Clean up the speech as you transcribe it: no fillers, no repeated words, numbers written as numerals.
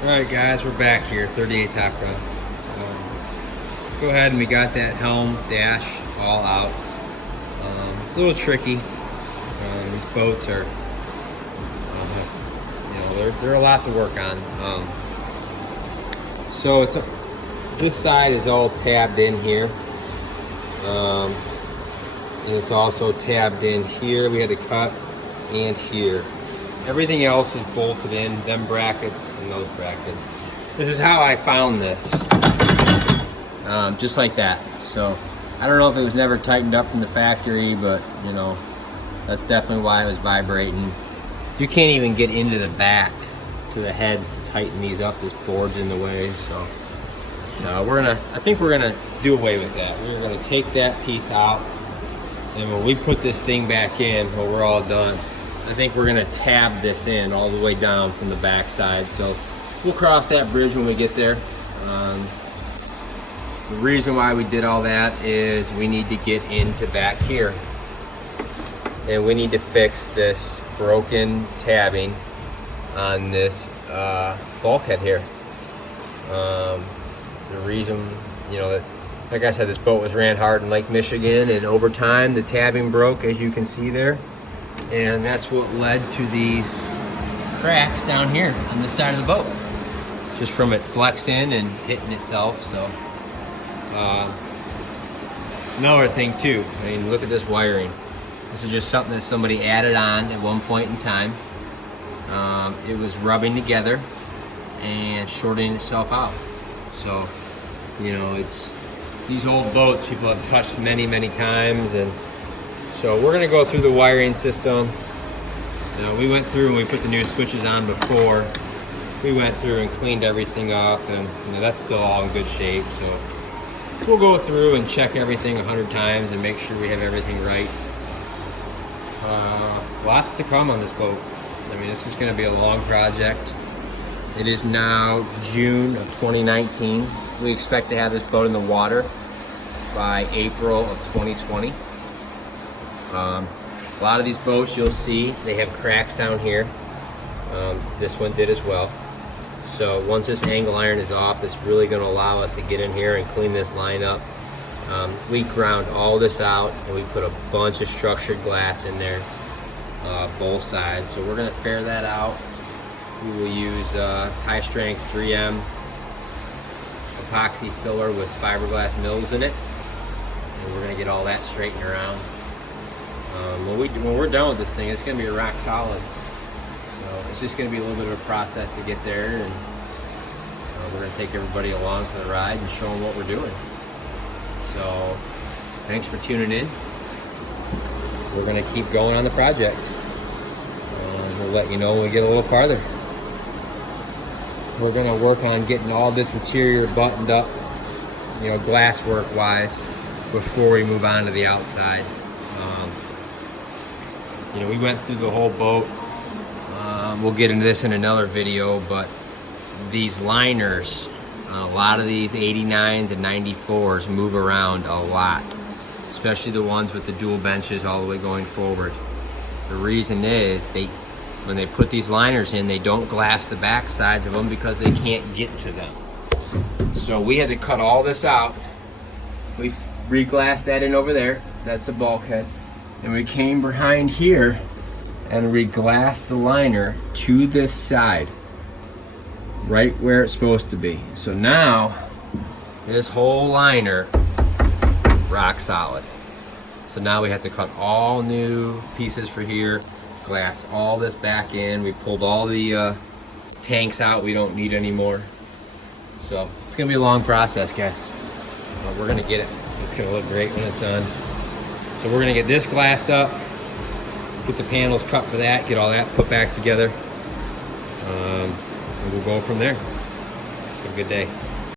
Alright guys, we're back here, 38 Topgun. Go ahead and we got that helm dash all out. It's a little tricky. These boats are, they're a lot to work on. So this side is all tabbed in here. And it's also tabbed in here. We had to cut and here. Everything else is bolted in, them brackets and those brackets. This is how I found this. Just like that. So I don't know if it was never tightened up from the factory, but you know, that's definitely why it was vibrating. You can't even get into the back to the heads to tighten these up. This board's in the way, so no, I think we're gonna do away with that. We're gonna take that piece out, and when we put this thing back in, when we're all done, I think we're gonna tab this in all the way down from the back side. So we'll cross that bridge when we get there. The reason why we did all that is we need to get into back here, and we need to fix this broken tabbing on this bulkhead here. The reason, that's, like I said, this boat was ran hard in Lake Michigan, and over time the tabbing broke, as you can see there, and that's what led to these cracks down here on this side of the boat, just from it flexing and hitting itself. So another thing too, I mean, look at this wiring. This is just something that somebody added on at one point in time. It was rubbing together and shorting itself out. So, it's these old boats people have touched many, many times, and so we're gonna go through the wiring system. We went through and we put the new switches on before. We went through and cleaned everything up, and that's still all in good shape. So we'll go through and check everything 100 times and make sure we have everything right. Lots to come on this boat. I mean, this is going to be a long project. It is now June of 2019. We expect to have this boat in the water by April of 2020. A lot of these boats you'll see, they have cracks down here. This one did as well. So once this angle iron is off, it's really going to allow us to get in here and clean this line up. We ground all this out, and we put a bunch of structured glass in there, both sides. So we're going to fair that out. We will use high strength 3M epoxy filler with fiberglass mills in it, and we're going to get all that straightened around. When we're done with this thing, it's going to be rock solid. So it's just going to be a little bit of a process to get there, and we're going to take everybody along for the ride and show them what we're doing. So thanks for tuning in. We're going to keep going on the project. We'll let you know when we get a little farther. We're going to work on getting all this interior buttoned up, glass work wise, before we move on to the outside. We went through the whole boat. We'll get into this in another video, but these liners, a lot of these 89 to 94s move around a lot, especially the ones with the dual benches all the way going forward. The reason is when they put these liners in, they don't glass the back sides of them because they can't get to them. So we had to cut all this out. We re-glassed that in over there. That's the bulkhead. And we came behind here and re-glassed the liner to this side, right where it's supposed to be. So now this whole liner, rock solid. So now we have to cut all new pieces for here, glass all this back in. We pulled all the tanks out we don't need anymore. So it's gonna be a long process, guys. We're gonna get it. It's gonna look great when it's done. So we're gonna get this glassed up, get the panels cut for that, get all that put back together, and we'll go from there. Have a good day.